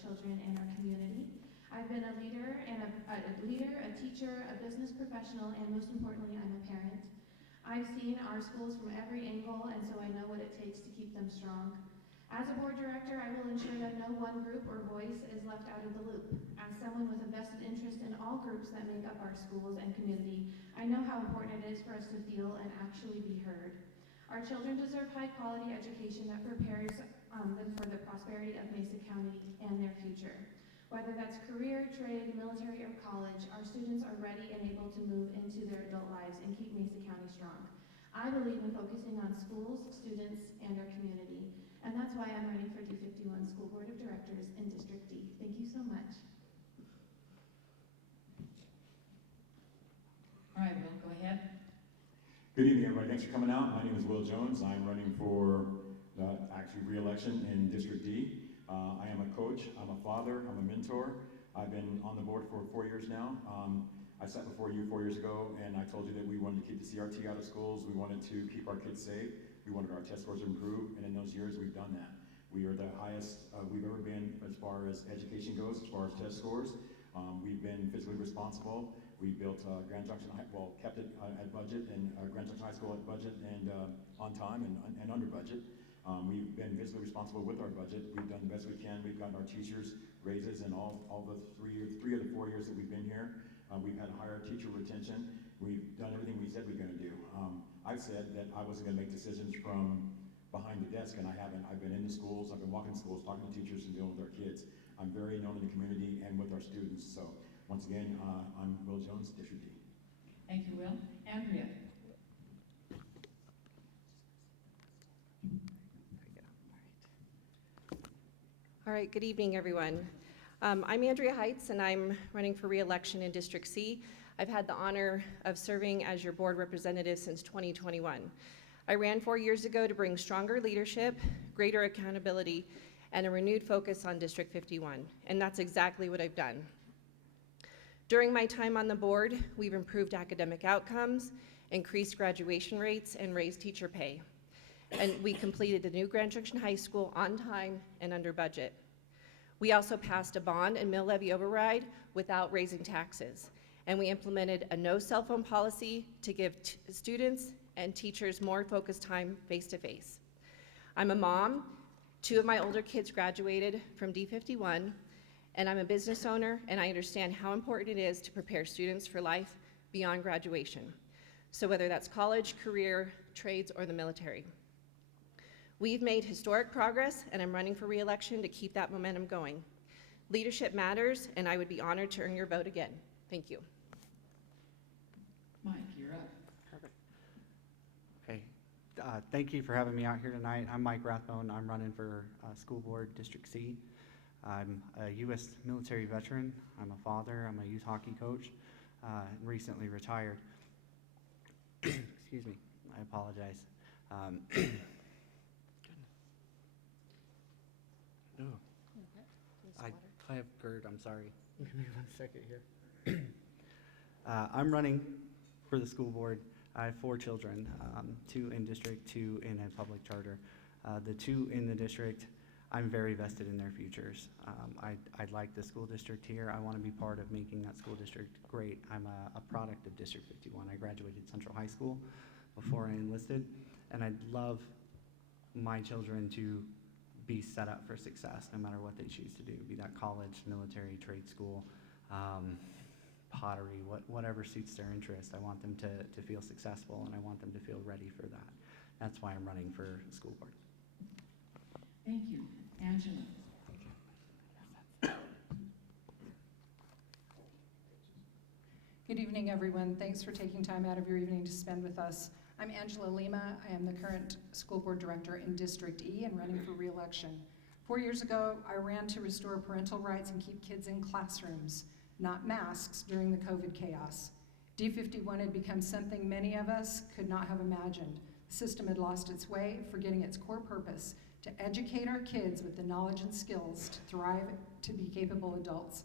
children and our community. I've been a leader, a teacher, a business professional, and most importantly, I'm a parent. I've seen our schools from every angle, and so I know what it takes to keep them strong. As a board director, I will ensure that no one group or voice is left out of the loop. As someone with a vested interest in all groups that make up our schools and community, I know how important it is for us to feel and actually be heard. Our children deserve high-quality education that prepares them for the prosperity of Mesa County and their future. Whether that's career, trade, military, or college, our students are ready and able to move into their adult lives and keep Mesa County strong. I believe in focusing on schools, students, and our community, and that's why I'm running for D51 School Board of Directors in District D. Thank you so much. All right, Will, go ahead. Good evening, everybody. Thanks for coming out. My name is Will Jones. I'm running for actually re-election in District D. I am a coach, I'm a father, I'm a mentor. I've been on the board for 4 years now. I sat before you 4 years ago and I told you that we wanted to keep the CRT out of schools, we wanted to keep our kids safe, we wanted our test scores to improve, and in those years we've done that. We are the highest we've ever been as far as education goes, as far as test scores. We've been fiscally responsible. We built Grand Junction High, kept it at budget, and Grand Junction High School at budget and on time and under budget. We've been fiscally responsible with our budget. We've done the best we can. We've gotten our teachers raises in all the three of the 4 years that we've been here. We've had higher teacher retention. We've done everything we said we were going to do. I've said that I wasn't going to make decisions from behind the desk, and I haven't. I've been in the schools, I've been walking the schools, talking to teachers and dealing with our kids. I'm very known in the community and with our students. So once again, I'm Will Jones, District D. Thank you, Will. Andrea. All right, good evening, everyone. I'm Andrea Heights, and I'm running for re-election in District C. I've had the honor of serving as your board representative since 2021. I ran 4 years ago to bring stronger leadership, greater accountability, and a renewed focus on District 51, and that's exactly what I've done. During my time on the board, we've improved academic outcomes, increased graduation rates, and raised teacher pay. And we completed the new Grand Junction High School on time and under budget. We also passed a bond and mill levy override without raising taxes. And we implemented a no cell phone policy to give students and teachers more focused time face-to-face. I'm a mom. 2 of my older kids graduated from D51, and I'm a business owner, and I understand how important it is to prepare students for life beyond graduation. So whether that's college, career, trades, or the military. We've made historic progress, and I'm running for re-election to keep that momentum going. Leadership matters, and I would be honored to earn your vote again. Thank you. Mike, you're up. Perfect. Okay, thank you for having me out here tonight. I'm Mike Rathbone. I'm running for School Board District C. I'm a U.S. military veteran. I'm a father. I'm a youth hockey coach, and recently retired. Excuse me, I apologize. No. I have GERD, I'm sorry. Give me 1 second here. I'm running for the school board. I have 4 children, 2 in district, 2 in a public charter. The 2 in the district, I'm very vested in their futures. I like the school district here. I want to be part of making that school district great. I'm a product of District 51. I graduated Central High School before I enlisted, and I'd love my children to be set up for success no matter what they choose to do, be that college, military, trade school, pottery, whatever suits their interest. I want them to feel successful, and I want them to feel ready for that. That's why I'm running for school board. Thank you. Angela. Good evening, everyone. Thanks for taking time out of your evening to spend with us. I'm Angela Lima. I am the current school board director in District E and running for re-election. 4 years ago, I ran to restore parental rights and keep kids in classrooms, not masks, during the COVID chaos. D51 had become something many of us could not have imagined. The system had lost its way, forgetting its core purpose to educate our kids with the knowledge and skills to thrive, to be capable adults,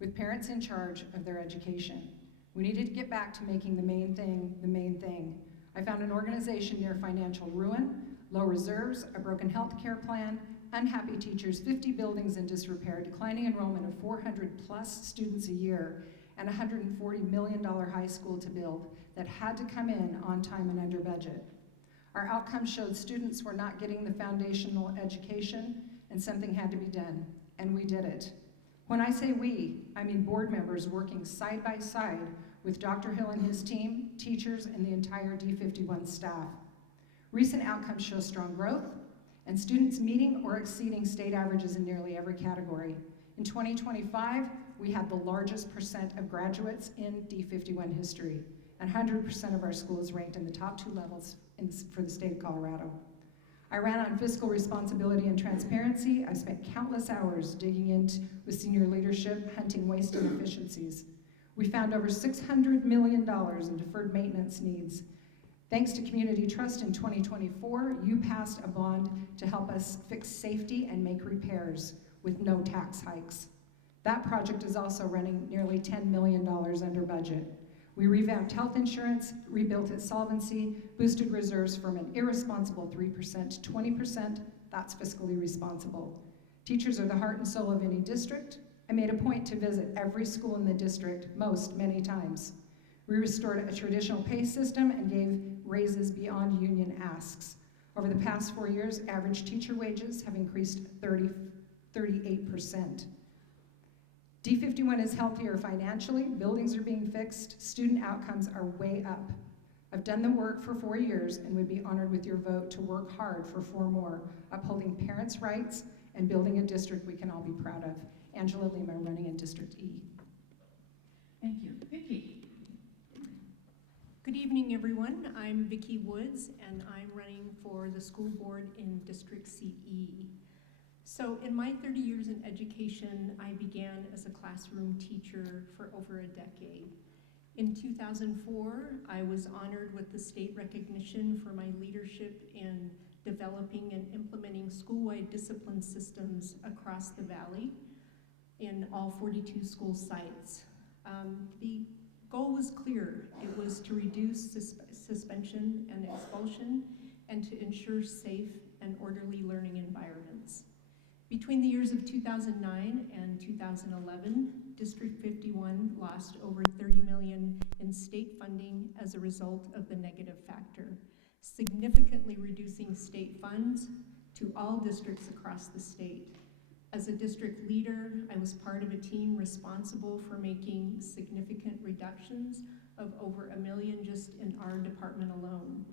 with parents in charge of their education. We needed to get back to making the main thing the main thing. I found an organization near financial ruin, low reserves, a broken health care plan, unhappy teachers, 50 buildings in disrepair, declining enrollment of 400 plus students a year, and a $140 million high school to build that had to come in on time and under budget. Our outcomes showed students were not getting the foundational education and something had to be done, and we did it. When I say we, I mean board members working side by side with Dr. Hill and his team, teachers, and the entire D51 staff. Recent outcomes show strong growth and students meeting or exceeding state averages in nearly every category. In 2025, we had the largest percent of graduates in D51 history, and 100% of our schools ranked in the top 2 levels for the state of Colorado. I ran on fiscal responsibility and transparency. I spent countless hours digging in with senior leadership, hunting waste and efficiencies. We found over $600 million in deferred maintenance needs. Thanks to community trust in 2024, you passed a bond to help us fix safety and make repairs with no tax hikes. That project is also running nearly $10 million under budget. We revamped health insurance, rebuilt its solvency, boosted reserves from an irresponsible 3% to 20%. That's fiscally responsible. Teachers are the heart and soul of any district. I made a point to visit every school in the district, many times. We restored a traditional pay system and gave raises beyond union asks. Over the past 4 years, average teacher wages have increased 38%. D51 is healthier financially, buildings are being fixed, student outcomes are way up. I've done the work for 4 years and would be honored with your vote to work hard for 4 more, upholding parents' rights and building a district we can all be proud of. Angela Lima, running in District E. Thank you. Vicki? Good evening, everyone. I'm Vicki Woods, and I'm running for the school board in District CE. So in my 30 years in education, I began as a classroom teacher for over a decade. In 2004, I was honored with the state recognition for my leadership in developing and implementing school-wide discipline systems across the valley in all 42 school sites. The goal was clear. It was to reduce suspension and expulsion and to ensure safe and orderly learning environments. Between the years of 2009 and 2011, District 51 lost over $30 million in state funding as a result of the negative factor, significantly reducing state funds to all districts across the state. As a district leader, I was part of a team responsible for making significant reductions of over $1 million just in our department alone.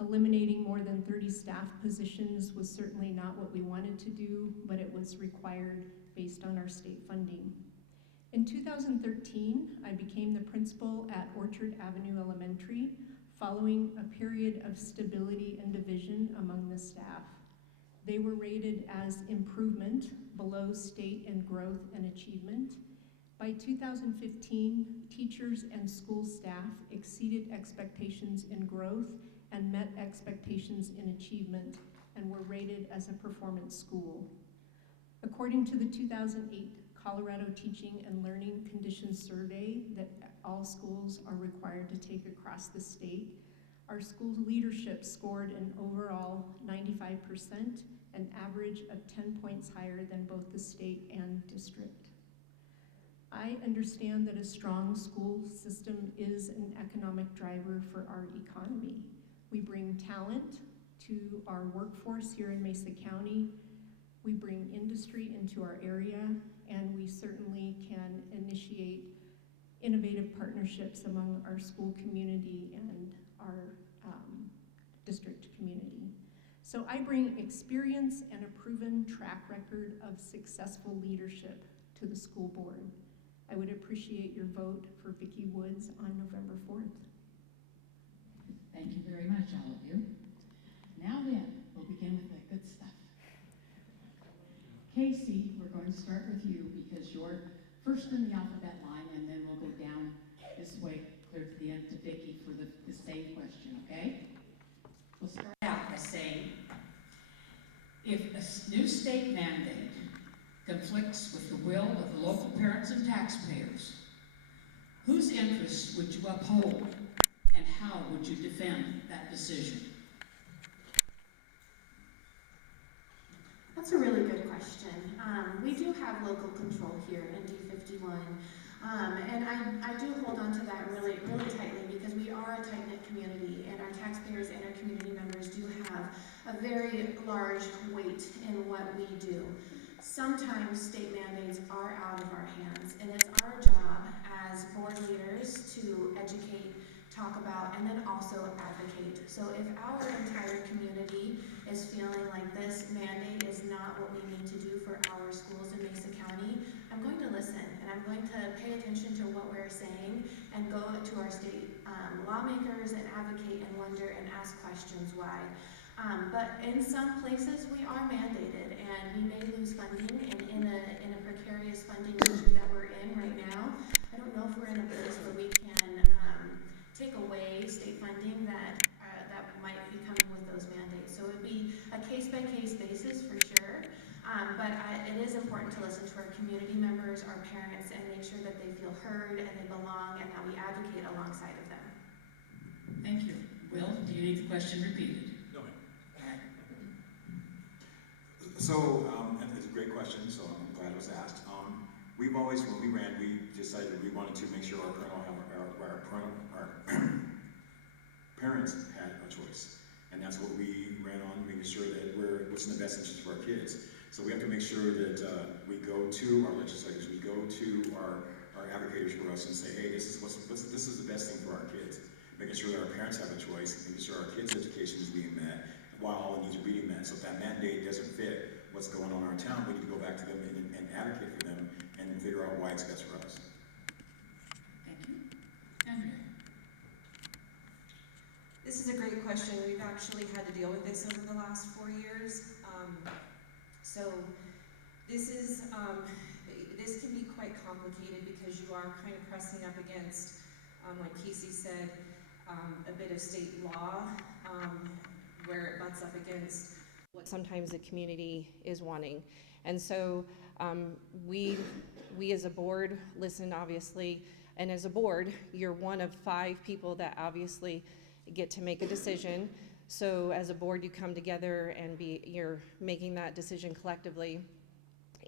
Eliminating more than 30 staff positions was certainly not what we wanted to do, but it was required based on our state funding. In 2013, I became the principal at Orchard Avenue Elementary, following a period of stability and division among the staff. They were rated as improvement, below state in growth and achievement. By 2015, teachers and school staff exceeded expectations in growth and met expectations in achievement and were rated as a performance school. According to the 2008 Colorado Teaching and Learning Conditions Survey that all schools are required to take across the state, our school leadership scored an overall 95%, an average of 10 points higher than both the state and district. I understand that a strong school system is an economic driver for our economy. We bring talent to our workforce here in Mesa County. We bring industry into our area, and we certainly can initiate innovative partnerships among our school community and our district community. So I bring experience and a proven track record of successful leadership to the school board. I would appreciate your vote for Vicki Woods on November 4th. Thank you very much, all of you. Now then, we'll begin with the good stuff. Casey, we're going to start with you because you're first in the alphabet line, and then we'll go down this way, clear to the end to Vicki for the same question, okay? We'll start out by saying, if a new state mandate conflicts with the will of the local parents and taxpayers, whose interests would you uphold, and how would you defend that decision? Well, That's a really good question. We do have local control here in D51, and I do hold on to that really tightly because we are a tight-knit community, and our taxpayers and our community members do have a very large weight in what we do. Sometimes state mandates are out of our hands, and it's our job as board leaders to educate, talk about, and then also advocate. So if our entire community is feeling like this mandate is not what we need to do for our schools in Mesa County, I'm going to listen, and I'm going to pay attention to what we're saying and go to our state lawmakers and advocate and wonder and ask questions why. But in some places we are mandated, and we may lose funding, and in a precarious funding issue that we're in right now, I don't know if we're in a place where we can take away state funding that might be coming with those mandates. So it would be a case-by-case basis for sure, but it is important to listen to our community members, our parents, and make sure that they feel heard and they belong and that we advocate alongside of them. Thank you. Will, do you need the question repeated? No, ma'am. All right. So, it's a great question, so I'm glad it was asked. We've always, when we ran, we decided we wanted to make sure our parents had a choice. And that's what we ran on, making sure that what's in the best interest for our kids. So we have to make sure that we go to our legislators, we go to our advocates for us and say, hey, this is the best thing for our kids. Making sure that our parents have a choice, making sure our kids' education is being met, while all the needs are being met. So if that mandate doesn't fit what's going on in our town, we need to go back to them and advocate for them and figure out why it's best for us. Thank you. Andrea? This is a great question. We've actually had to deal with this over the last 4 years. So this can be quite complicated because you are kind of pressing up against, like Casey said, a bit of state law where it butts up against what sometimes the community is wanting. And so we as a board listen, obviously, and as a board, you're one of 5 people that obviously get to make a decision. So as a board, you come together and you're making that decision collectively.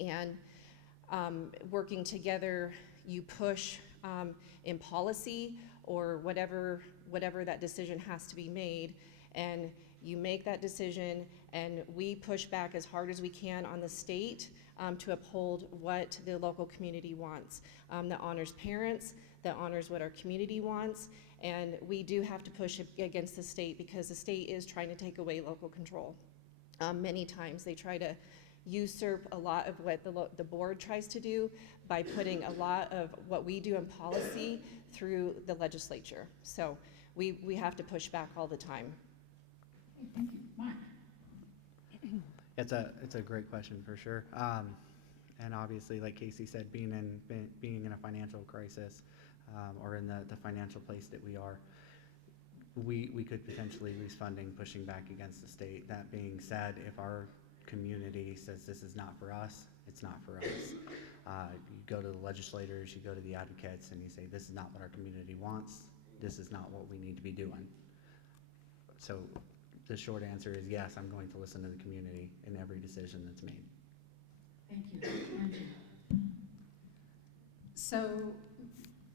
And working together, you push in policy or whatever that decision has to be made. And you make that decision, and we push back as hard as we can on the state to uphold what the local community wants. That honors parents, that honors what our community wants, and we do have to push against the state because the state is trying to take away local control. Many times they try to usurp a lot of what the board tries to do by putting a lot of what we do in policy through the legislature. So we have to push back all the time. Okay, thank you. Mark? It's a great question for sure. And obviously, like Casey said, being in a financial crisis or in the financial place that we are, we could potentially lose funding pushing back against the state. That being said, if our community says this is not for us, it's not for us. You go to the legislators, you go to the advocates, and you say this is not what our community wants. This is not what we need to be doing. So the short answer is yes, I'm going to listen to the community in every decision that's made. Thank you. Andrea? So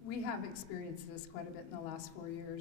we have experienced this quite a bit in the last 4 years.